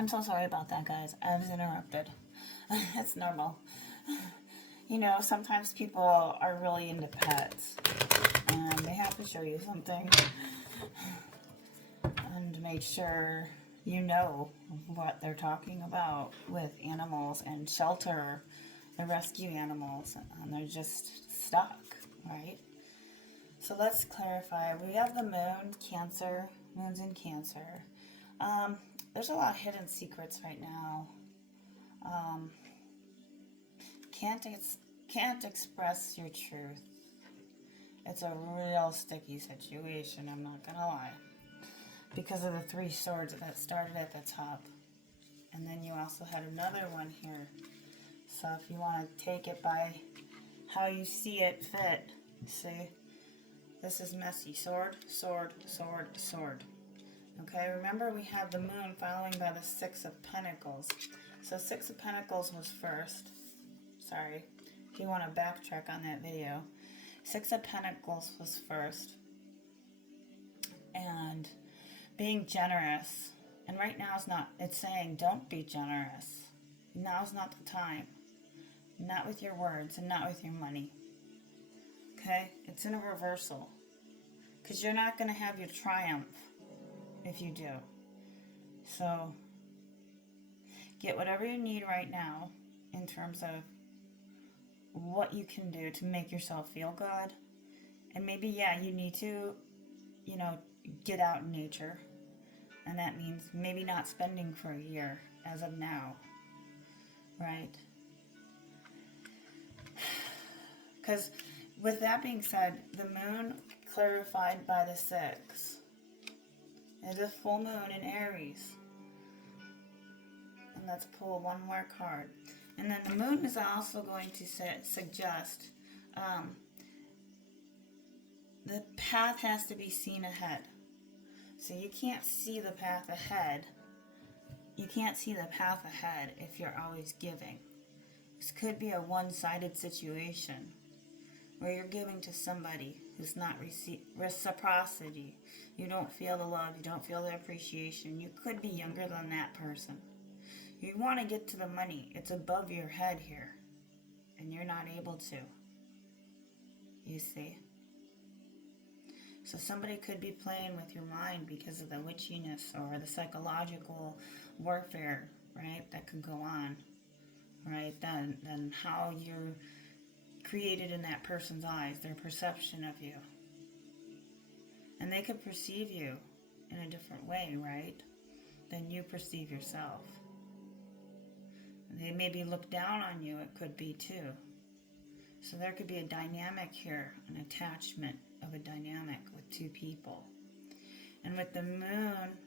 I'm so sorry about that, guys. I was interrupted. It's normal. You know, sometimes people are really into pets and they have to show you something and make sure you know what they're talking about with animals and shelter the rescue animals, and they're just stuck, right? So let's clarify. We have the moon, Cancer, moon's in Cancer. There's a lot of hidden secrets right now. Um, can't express your truth. It's a real sticky situation, I'm not gonna lie. Because of the three swords that started at the top. And then you also had another one here. So if you want to take it by how you see it fit, see, this is messy. Sword, sword, sword, sword. Okay, remember we have the moon following by the Six of Pentacles. So Six of Pentacles was first. Sorry, if you want to backtrack on that video. Six of Pentacles was first. And being generous. And right now it's saying don't be generous. Now's not the time. Not with your words and not with your money. Okay? It's in a reversal. Because you're not going to have your triumph if you do. So, get whatever you need right now in terms of what you can do to make yourself feel good. And maybe, you need to, get out in nature. And that means maybe not spending for a year as of now. Right? Because with that being said, the moon clarified by the 6 is a full moon in Aries. And let's pull one more card. And then the moon is also going to suggest the path has to be seen ahead. So you can't see the path ahead. You can't see the path ahead if you're always giving. This could be a one-sided situation where you're giving to somebody who's not reciprocity. You don't feel the love, you don't feel the appreciation. You could be younger than that person. You want to get to the money. It's above your head here. And you're not able to. You see? So somebody could be playing with your mind because of the witchiness or the psychological warfare, right, that could go on, right? Then how you're created in that person's eyes, their perception of you. And they could perceive you in a different way, right, than you perceive yourself. They maybe look down on you, it could be too. So there could be a dynamic here, an attachment of a dynamic with two people. And with the moon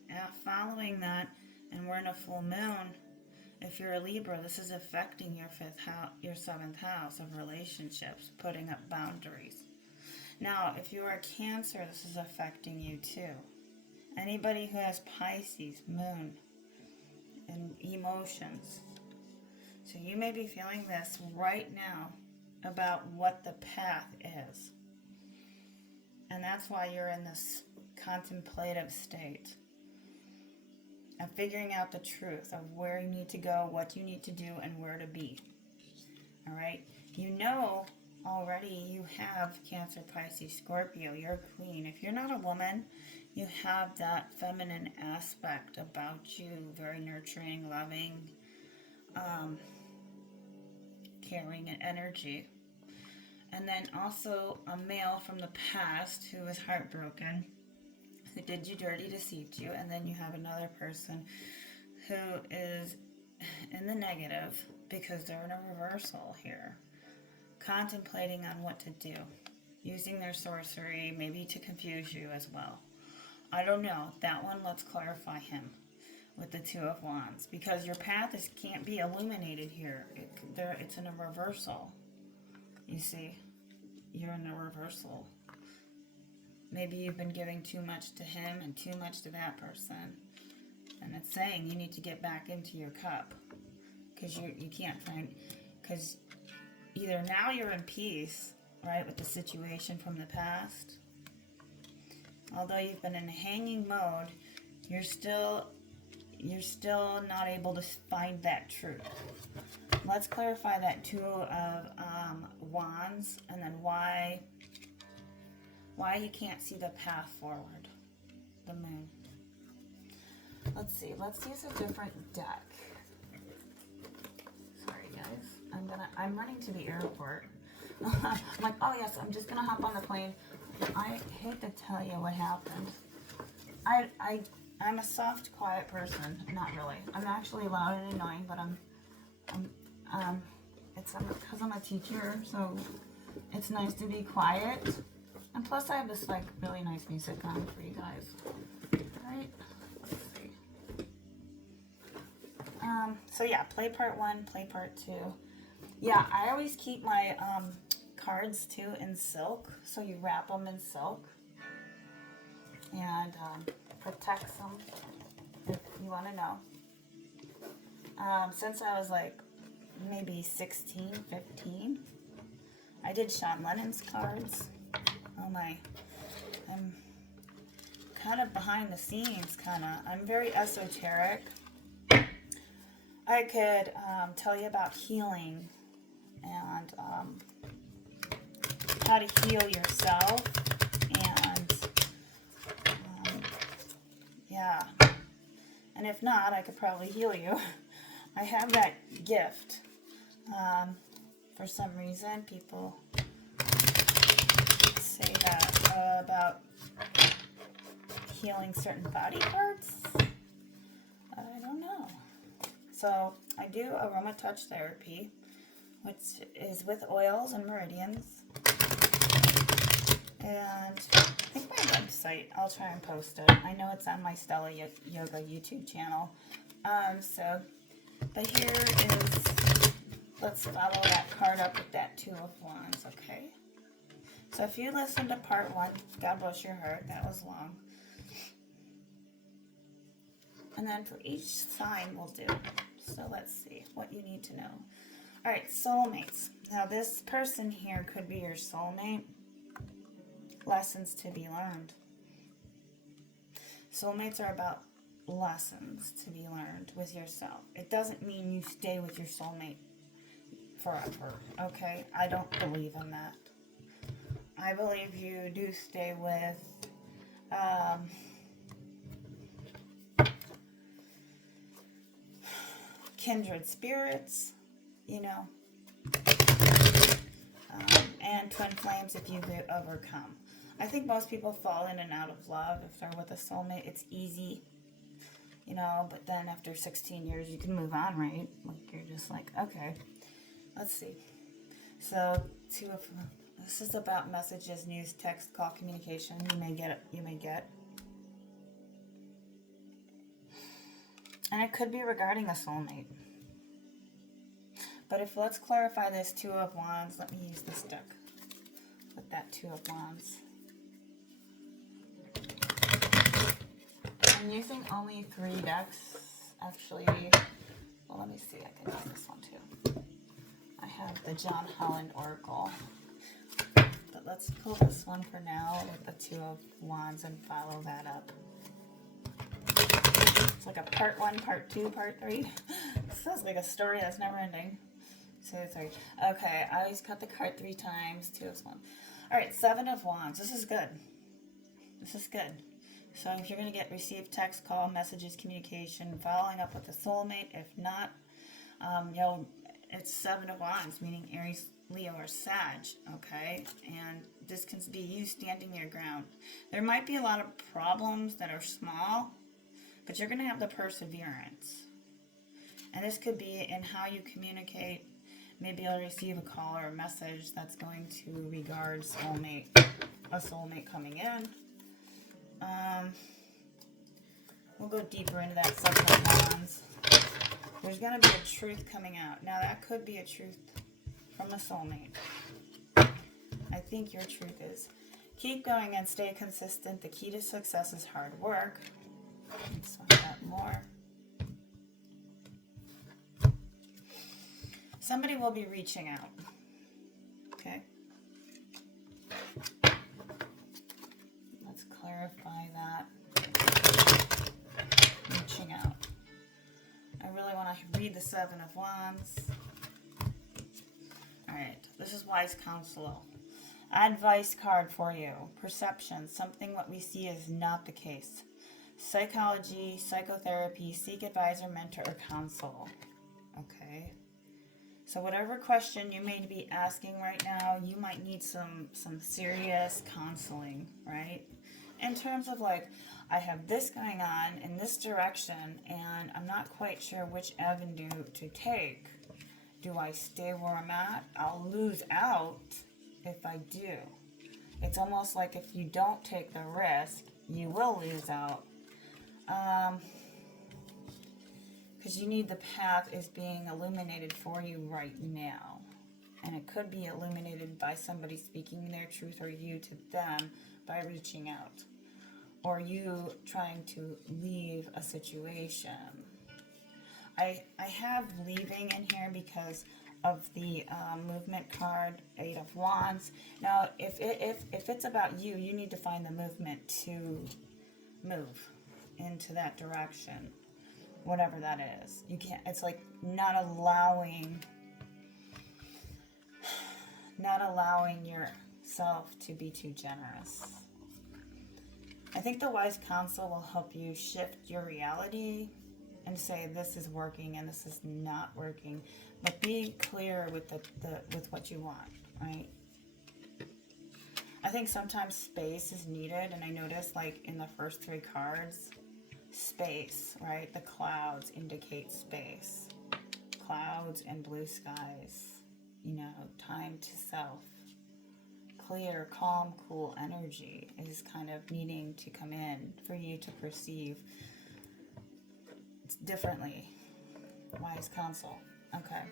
following that, and we're in a full moon, if you're a Libra, this is affecting your 7th house of relationships, putting up boundaries. Now, if you are a Cancer, this is affecting you too. Anybody who has Pisces, moon, and emotions. So you may be feeling this right now about what the path is. And that's why you're in this contemplative state of figuring out the truth of where you need to go, what you need to do, and where to be. All right? You know already you have Cancer, Pisces, Scorpio. You're a queen. If you're not a woman, you have that feminine aspect about you, very nurturing, loving, caring, and energy. And then also a male from the past who was heartbroken, who did you dirty, deceived you, and then you have another person who is in the negative because they're in a reversal here, contemplating on what to do, using their sorcery, maybe to confuse you as well. I don't know. That one, let's clarify him with the Two of Wands, because your path can't be illuminated here. It's in a reversal. You see, you're in a reversal. Maybe you've been giving too much to him and too much to that person. And it's saying you need to get back into your cup. Because you can't find... Because either now you're in peace, right, with the situation from the past. Although you've been in a hanging mode, you're still... you're still not able to find that truth. Let's clarify that Two of Wands, and then why you can't see the path forward. The Moon. Let's see. Let's use a different deck. Sorry, guys. I'm running to the airport. I'm like, oh yes, I'm just gonna hop on the plane. I hate to tell you what happened. I'm a soft, quiet person. Not really. I'm actually loud and annoying, but it's because I'm a teacher, so it's nice to be quiet. And plus, I have this like really nice music on for you guys. Right? Let's see. So yeah, play part 1, play part 2. Yeah, I always keep my cards too in silk, so you wrap them in silk and protects them if you want to know. Since I was like maybe 16, 15, I did Sean Lennon's cards. Oh my, I'm kind of behind the scenes, I'm very esoteric. I could tell you about healing and how to heal yourself, and yeah, and if not, I could probably heal you. I have that gift. For some reason, people say that about healing certain body parts. I don't know. So I do aroma touch therapy, which is with oils and meridians. And I think my website, I'll try and post it. I know it's on my Stella Yoga YouTube channel. But here is, let's follow that card up with that Two of Wands, okay? So if you listened to part 1, God bless your heart, that was long. And then for each sign we'll do. So let's see what you need to know. All right, soulmates. Now this person here could be your soulmate. Lessons to be learned. Soulmates are about lessons to be learned with yourself. It doesn't mean you stay with your soulmate forever, okay? I don't believe in that. I believe you do stay with kindred spirits, you know, and twin flames if you've overcome. I think most people fall in and out of love if they're with a soulmate. It's easy, you know, but then after 16 years you can move on, right? Like you're just like, okay, let's see. So this is about messages, news, text, call, communication. You may get it, you may get. And it could be regarding a soulmate. But let's clarify this Two of Wands. Let me use this deck with that Two of Wands. I'm using only 3 decks, actually. Well, let me see. I can use this one too. I have the John Holland Oracle. But let's pull this one for now with the Two of Wands and follow that up. It's like a part 1, part 2, part 3. This sounds like a story that's never ending. 2, 3. Okay, I always cut the card 3 times. 2 of Wands. All right, 7 of Wands. This is good. This is good. So if you're going to receive text, call, messages, communication, following up with a soulmate. If not, you know, it's 7 of Wands, meaning Aries, Leo, or Sag, okay? And this can be you standing your ground. There might be a lot of problems that are small, but you're going to have the perseverance. And this could be in how you communicate. Maybe you'll receive a call or a message that's going to regard a soulmate coming in. We'll go deeper into that 7 of Wands. There's going to be a truth coming out. Now, that could be a truth from a soulmate. I think your truth is keep going and stay consistent. The key to success is hard work. Let's look at that more. Somebody will be reaching out. Okay? Let's clarify that. Reaching out. the Seven of Wands. Alright, this is Wise Counsel. Advice card for you. Perception. Something what we see is not the case. Psychology, psychotherapy, seek advisor, mentor, or counsel. Okay. So whatever question you may be asking right now, you might need some serious counseling, right? In terms of like, I have this going on in this direction, and I'm not quite sure which avenue to take. Do I stay where I'm at? I'll lose out if I do. It's almost like if you don't take the risk, you will lose out. Because you need the path is being illuminated for you right now. And it could be illuminated by somebody speaking their truth, or you to them by reaching out. Or you trying to leave a situation. I have leaving in here because of the movement card, 8 of Wands. Now, if it's about you, you need to find the movement to move into that direction. Whatever that is. You can't, it's like not allowing yourself to be too generous. I think the Wise Counsel will help you shift your reality and say this is working and this is not working. But be clear with with what you want, right? I think sometimes space is needed, and I noticed like in the first 3 cards, space, right? The clouds indicate space. Clouds and blue skies, you know, time to self. Clear, calm, cool energy is kind of needing to come in for you to perceive differently. Wise Counsel. Okay.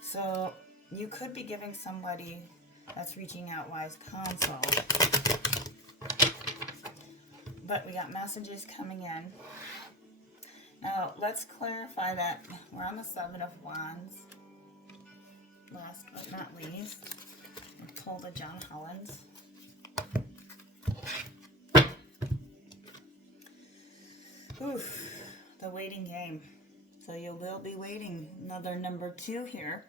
So you could be giving somebody that's reaching out wise counsel. But we got messages coming in. Now, let's clarify that we're on the 7 of Wands. Last but not least, we're told of John Hollins. Oof, the waiting game. So you will be waiting. Another number 2 here.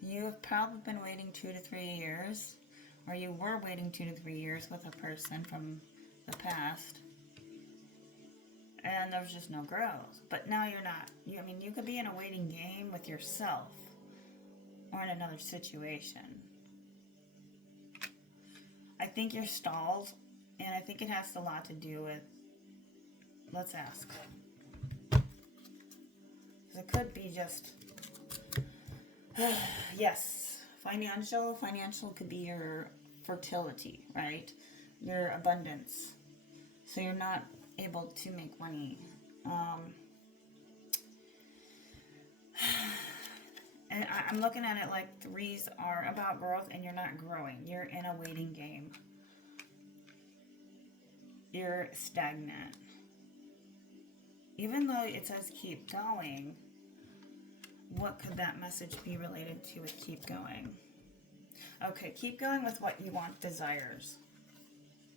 You have probably been waiting 2 to 3 years, or you were waiting 2 to 3 years with a person from the past, and there's just no growth. But now you're not. I mean, you could be in a waiting game with yourself or in another situation. I think you're stalled, and I think it has a lot to do with, let's ask, because it could be just yes, financial could be your fertility, right? Your abundance. So you're not able to make money. And I'm looking at it like 3s are about growth, and you're not growing. You're in a waiting game. You're stagnant. Even though it says keep going, what could that message be related to with keep going? Okay, keep going with what you want, desires.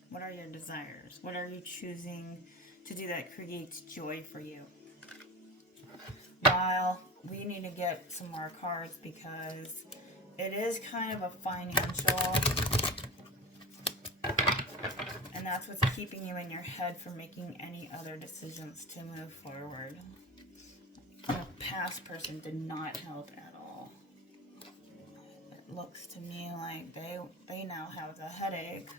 What are your desires? What are you choosing to do that creates joy for you? While we need to get some more cards, because it is kind of a financial, and that's what's keeping you in your head from making any other decisions to move forward. The past person did not help at all. It looks to me like they now have the headache.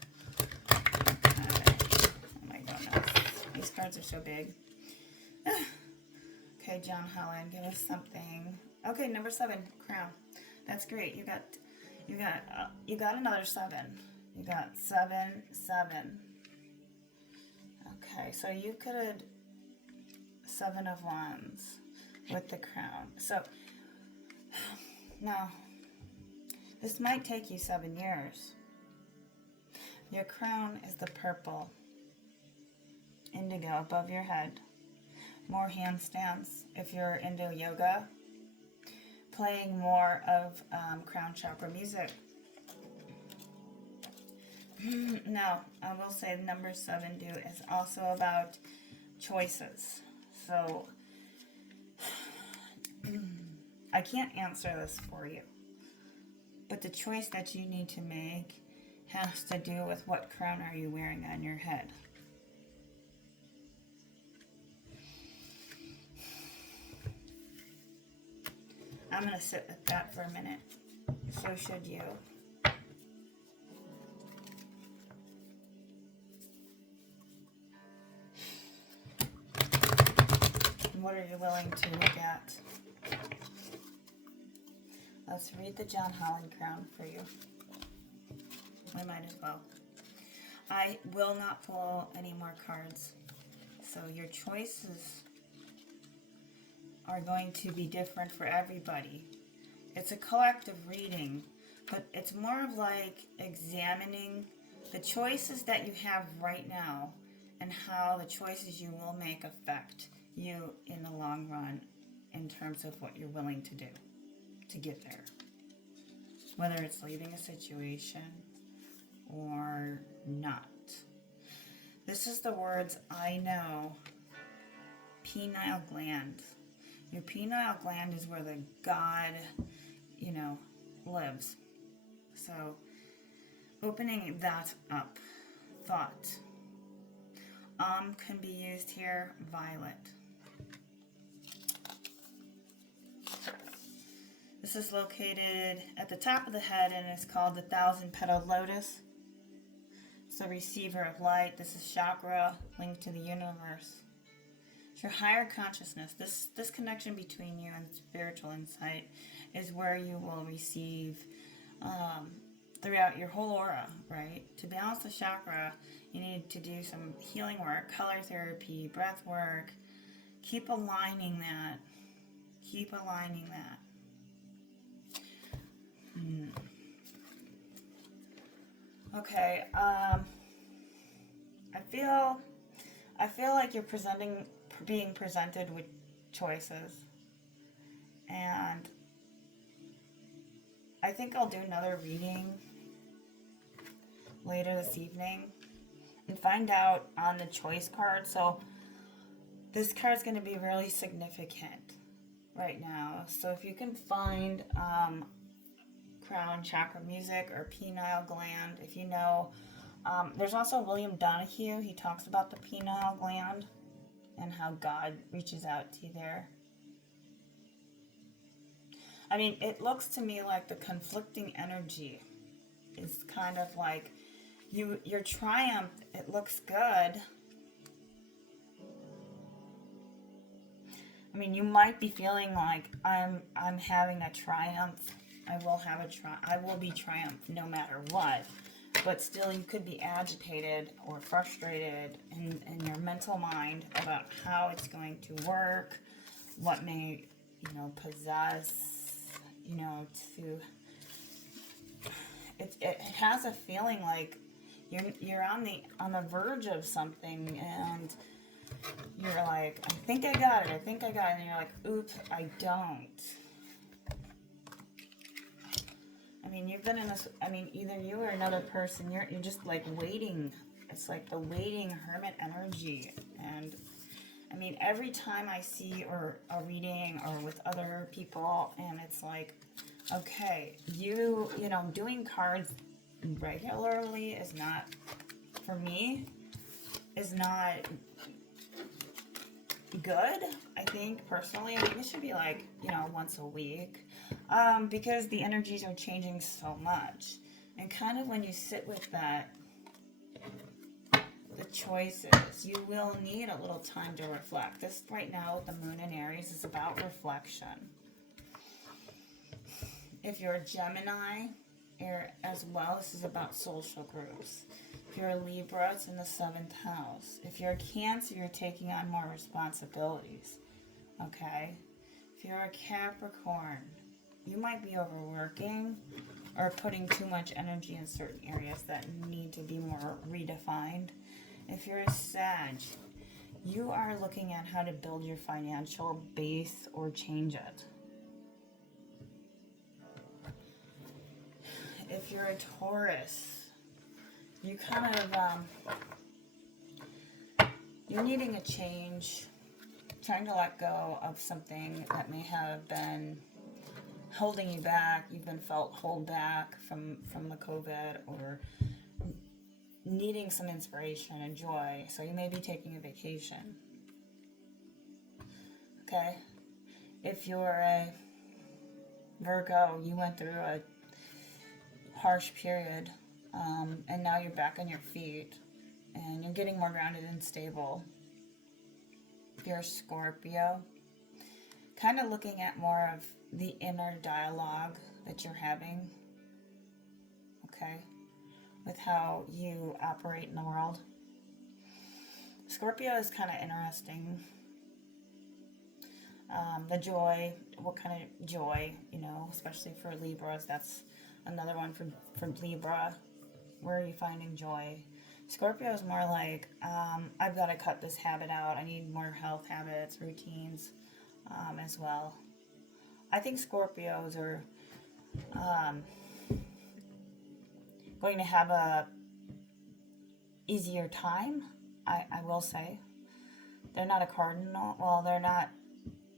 Okay. Oh my goodness. These cards are so big. Okay, John Holland, give us something. Okay, number 7, crown. That's great. You got another 7. You got 7, 7. Okay, so you could 7 of Wands with the crown. So now this might take you 7 years. Your crown is the purple indigo above your head. More handstands if you're into yoga. Playing more of crown chakra music. Now, I will say number 7 is also about choices. So I can't answer this for you. But the choice that you need to make has to do with what crown are you wearing on your head. I'm going to sit with that for a minute. So should you. And what are you willing to look at? Let's read the John Holland crown for you. I might as well. I will not pull any more cards. So your choices are going to be different for everybody. It's a collective reading, but it's more of like examining the choices that you have right now and how the choices you will make affect you in the long run in terms of what you're willing to do to get there. Whether it's leaving a situation or not. This is the words I know. Pineal gland. Your pineal gland is where the God, lives. So, opening that up. Thought. Can be used here. Violet. This is located at the top of the head and it's called the 1,000-petaled lotus. It's the receiver of light. This is chakra linked to the universe. It's your higher consciousness. This connection between you and spiritual insight is where you will receive throughout your whole aura, right? To balance the chakra, you need to do some healing work, color therapy, breath work. Keep aligning that. Keep aligning that. Okay, I feel like you're being presented with choices, and I think I'll do another reading later this evening and find out on the choice card. So this card's going to be really significant right now. So if you can find crown chakra music or pineal gland, if you know. There's also William Donahue. He talks about the pineal gland and how God reaches out to you there. I mean, it looks to me like the conflicting energy is kind of like your triumph. It looks good. I mean, you might be feeling like I'm having a triumph. I will be triumphed no matter what. But still, you could be agitated or frustrated in your mental mind about how it's going to work, what may, possess, to. It has a feeling like you're on the verge of something, and you're like, I think I got it, and you're like, oops, I don't. I mean, you've been in this, either you or another person, you're just like waiting. It's like the waiting hermit energy. And every time I see or a reading or with other people, and it's like, okay, doing cards regularly is not, for me, is not good. I think personally, it should be like, once a week. Because the energies are changing so much. And kind of when you sit with that, the choices, you will need a little time to reflect. This right now with the moon in Aries is about reflection. If you're a Gemini, as well, this is about social groups. If you're a Libra, it's in the 7th house. If you're a Cancer, you're taking on more responsibilities. Okay? If you're a Capricorn, you might be overworking or putting too much energy in certain areas that need to be more redefined. If you're a Sag, you are looking at how to build your financial base or change it. If you're a Taurus, you kind of, you're needing a change trying to let go of something that may have been holding you back. You've been felt hold back from the COVID, or needing some inspiration and joy. So you may be taking a vacation. Okay? If you're a Virgo, you went through a harsh period, and now you're back on your feet and you're getting more grounded and stable. If you're a Scorpio, kind of looking at more of the inner dialogue that you're having, okay, with how you operate in the world. Scorpio is kind of interesting. The joy, what kind of joy, especially for Libras. That's another one from Libra. Where are you finding joy? Scorpio is more like, I've got to cut this habit out. I need more health habits, routines, as well. I think Scorpios are going to have a easier time, I will say. They're not a cardinal. Well, they're not.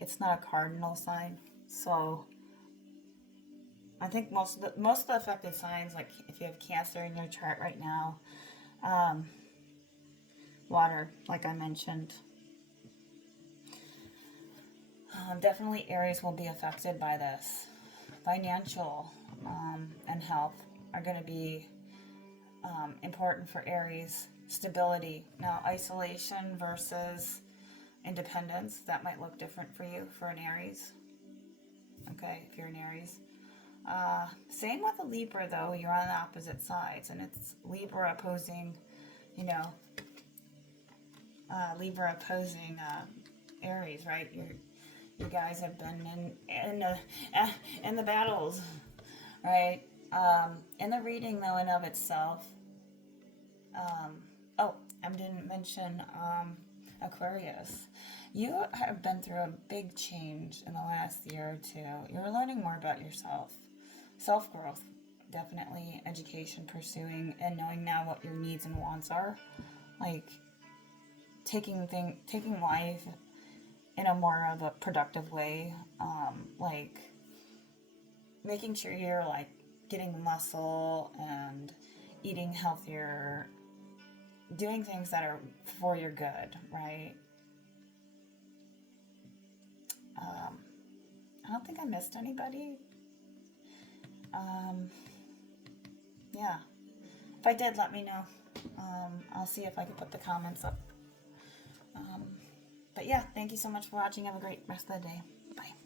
It's not a cardinal sign. So I think most of the affected signs, like if you have Cancer in your chart right now, water, like I mentioned. Definitely Aries will be affected by this. Financial and health are going to be important for Aries. Stability. Now, isolation versus independence, that might look different for you for an Aries. Okay, if you're an Aries. Same with a Libra, though. You're on the opposite sides, and it's Libra opposing, Libra opposing Aries, right? You guys have been in the battles, right? In the reading, though, in of itself. I didn't mention Aquarius. You have been through a big change in the last year or two. You're learning more about yourself. Self-growth, definitely. Education, pursuing, and knowing now what your needs and wants are. Like, taking life in a more of a productive way. Like, making sure you're, like, getting muscle and eating healthier, doing things that are for your good, right? I don't think I missed anybody. Yeah. If I did, let me know. I'll see if I can put the comments up. But yeah, thank you so much for watching. Have a great rest of the day. Bye.